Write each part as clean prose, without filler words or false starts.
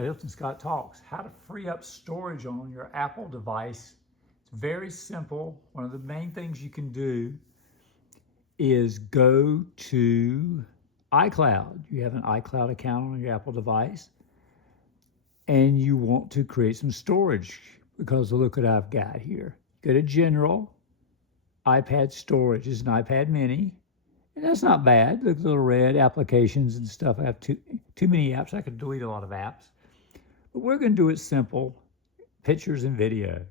Hylton Scott Talks, how to free up storage on your Apple device. It's very simple. One of the main things you can do is go to iCloud. You have an iCloud account on your Apple device and you want to create some storage because look what I've got here. Go to General, iPad Storage. It's an iPad mini. And that's not bad. Look, little red applications and stuff. I have too many apps. I could delete a lot of apps. But we're going to do it simple. Pictures and video.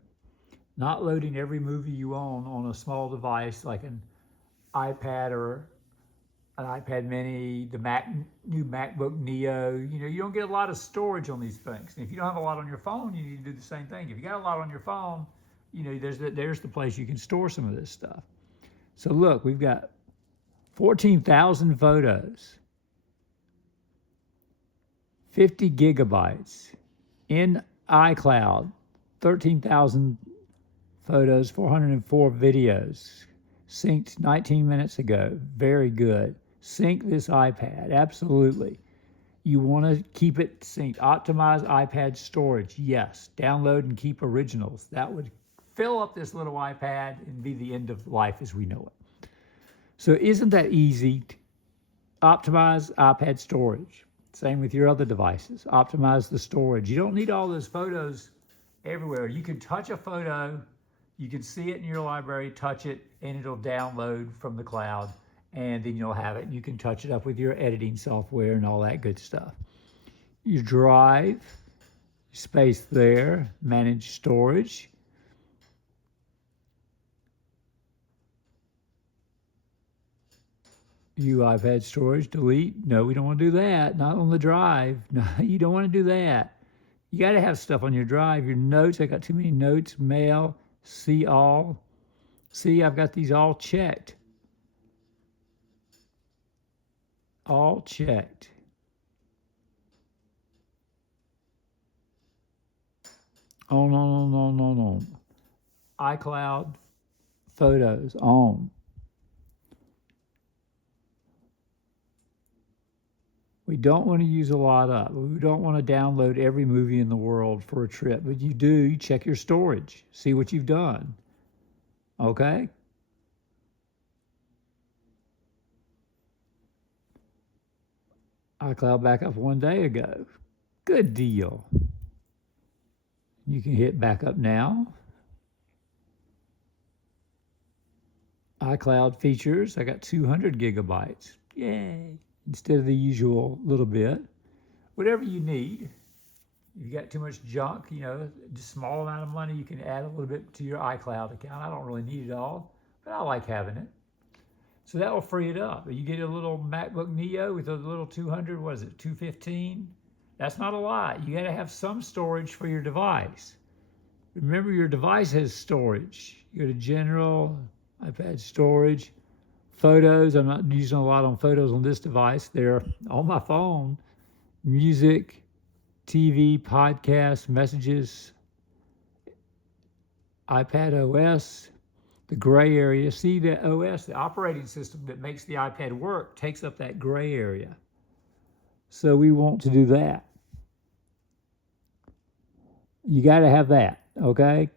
Not loading every movie you own on a small device like an iPad or an iPad mini, the new MacBook Neo. You know, you don't get a lot of storage on these things. And if you don't have a lot on your phone, you need to do the same thing. If you got a lot on your phone, you know, there's the place you can store some of this stuff. So look, we've got 14,000 photos, 50 gigabytes in iCloud, 13,000 photos, 404 videos, synced 19 minutes ago. Very good. Sync this iPad, absolutely. You want to keep it synced. Optimize iPad storage, yes. Download and keep originals. That would fill up this little iPad and be the end of life as we know it. So isn't that easy? Optimize iPad storage. Same with your other devices. Optimize the storage. You don't need all those photos everywhere. You can touch a photo, you can see it in your library, touch it, and it'll download from the cloud, and then you'll have it. You can touch it up with your editing software and all that good stuff. Your drive, space there, manage storage. View iPad storage, delete. No, we don't want to do that. Not on the drive. No, you don't want to do that. You got to have stuff on your drive. Your notes, I got too many notes. Mail, see all. See, I've got these all checked. All checked. On. iCloud photos, on. We don't want to use a lot up. We don't want to download every movie in the world for a trip, but you do, you check your storage, see what you've done, okay? iCloud backup 1 day ago. Good deal. You can hit backup now. iCloud features, I got 200 gigabytes. Yay. Instead of the usual little bit. Whatever you need. If you got too much junk, you know, just a small amount of money, you can add a little bit to your iCloud account. I don't really need it all, but I like having it. So that will free it up. You get a little MacBook Neo with a little 200, what is it, 215? That's not a lot. You got to have some storage for your device. Remember, your device has storage. You go to General, iPad Storage. Photos, I'm not using a lot on photos on this device. They're on my phone. Music, TV, podcasts, messages, iPad OS, the gray area. See the OS, the operating system that makes the iPad work, takes up that gray area. So we want to do that. You got to have that, okay?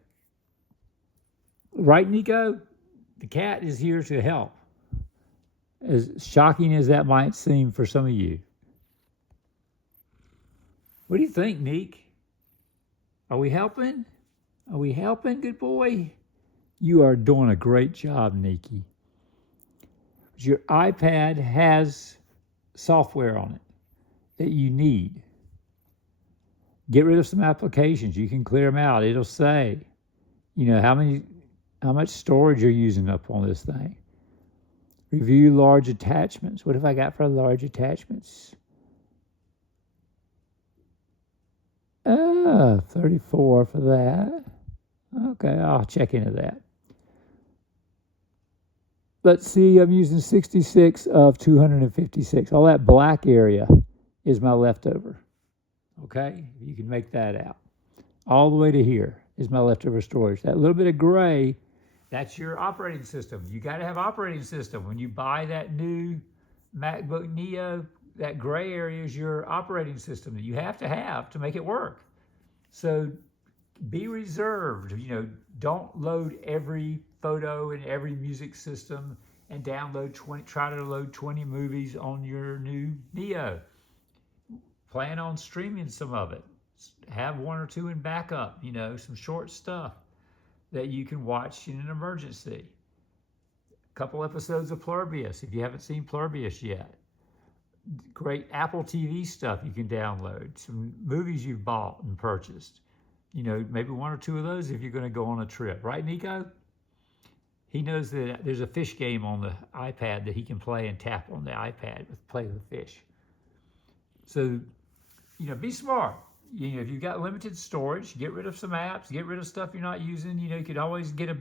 Right, Nico? The cat is here to help. As shocking as that might seem for some of you. What do you think, Neek? Are we helping? Are we helping, good boy? You are doing a great job, Nikki. Your iPad has software on it that you need. Get rid of some applications. You can clear them out. It'll say, you know, how much storage you're using up on this thing. Review large attachments. What have I got for large attachments? 34 for that. Okay, I'll check into that. Let's see, I'm using 66 of 256. All that black area is my leftover. Okay, you can make that out. All the way to here is my leftover storage. That little bit of gray, that's your operating system. You got to have operating system. When you buy that new MacBook Neo, that gray area is your operating system that you have to make it work. So be reserved. Don't load every photo and every music system and try to load 20 movies on your new Neo. Plan on streaming some of it. Have one or two in backup, some short stuff that you can watch in an emergency. A couple episodes of Plurbius if you haven't seen Plurbius yet. Great Apple TV stuff you can download. Some movies you've bought and purchased. Maybe one or two of those if you're going to go on a trip. Right, Nico? He knows that there's a fish game on the iPad that he can play and tap on the iPad play with fish. So, be smart. If you've got limited storage, get rid of some apps, get rid of stuff you're not using. You could always get if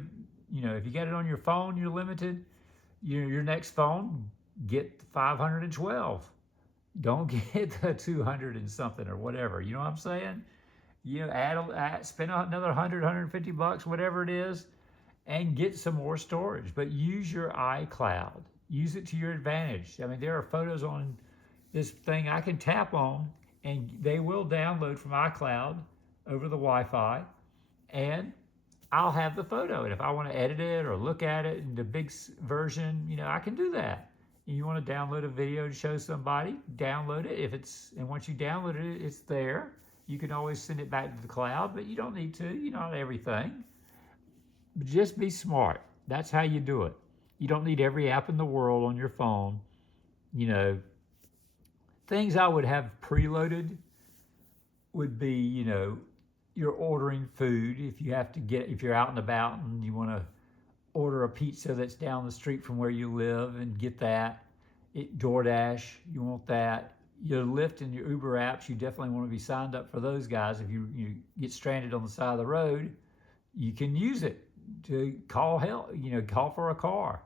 you got it on your phone, you're limited. Your next phone, get the 512. Don't get the 200 and something or whatever. You know what I'm saying? Spend another 100, 150 bucks, whatever it is, and get some more storage. But use your iCloud. Use it to your advantage. I mean, there are photos on this thing I can tap on, and they will download from iCloud over the Wi-Fi, and I'll have the photo. And if I want to edit it or look at it in the big version, I can do that. You want to download a video to show somebody, download it. And once you download it, it's there. You can always send it back to the cloud, but you don't need to, not everything. But just be smart. That's how you do it. You don't need every app in the world on your phone. Things I would have preloaded would be, you're ordering food. If you're out and about and you want to order a pizza that's down the street from where you live and get that. DoorDash, you want that. Your Lyft and your Uber apps, you definitely want to be signed up for those guys. If you get stranded on the side of the road, you can use it to call help, call for a car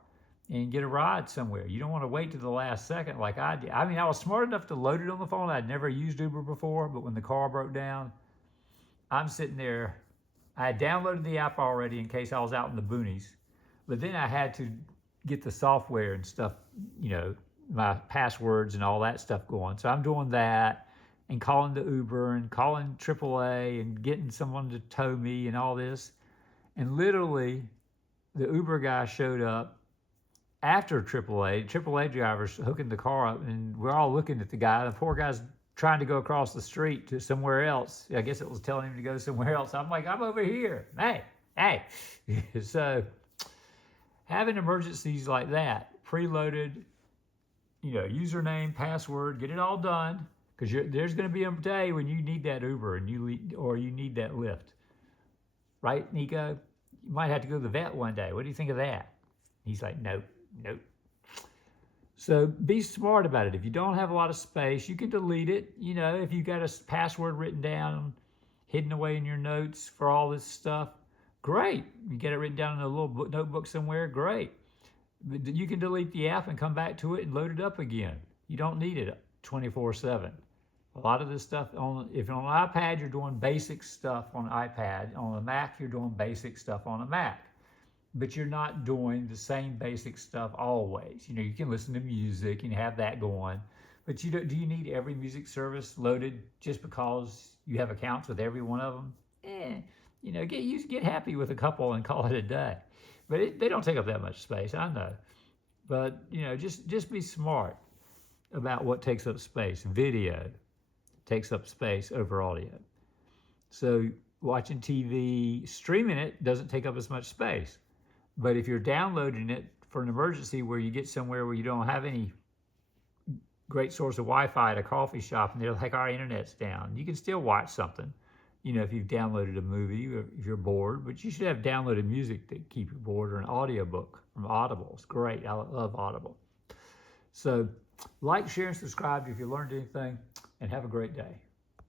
and get a ride somewhere. You don't want to wait to the last second like I did. I mean, I was smart enough to load it on the phone. I'd never used Uber before, but when the car broke down, I'm sitting there. I had downloaded the app already in case I was out in the boonies, but then I had to get the software and stuff, my passwords and all that stuff going. So I'm doing that and calling the Uber and calling AAA and getting someone to tow me and all this. And literally, the Uber guy showed up after AAA. AAA driver's hooking the car up, and we're all looking at the guy. The poor guy's trying to go across the street to somewhere else. I guess it was telling him to go somewhere else. I'm like, I'm over here. Hey. So having emergencies like that, preloaded, username, password, get it all done, because there's going to be a day when you need that Uber and you need that Lyft. Right, Nico? You might have to go to the vet one day. What do you think of that? He's like, nope. So be smart about it. If you don't have a lot of space, you can delete it. If you've got a password written down, hidden away in your notes for all this stuff, great. You get it written down in a little notebook somewhere, great. But you can delete the app and come back to it and load it up again. You don't need it 24/7. A lot of this stuff, if on an iPad, you're doing basic stuff on an iPad. On a Mac, you're doing basic stuff on a Mac. But you're not doing the same basic stuff always. You can listen to music and have that going. But do you need every music service loaded just because you have accounts with every one of them? Get happy with a couple and call it a day. But they don't take up that much space, I know. But, just be smart about what takes up space. Video takes up space over audio. So watching TV, streaming it doesn't take up as much space. But if you're downloading it for an emergency where you get somewhere where you don't have any great source of Wi-Fi at a coffee shop and they're like, our internet's down, you can still watch something. If you've downloaded a movie or if you're bored, but you should have downloaded music to keep you bored, or an audiobook from Audible. It's great. I love Audible. So like, share, and subscribe if you learned anything, and have a great day.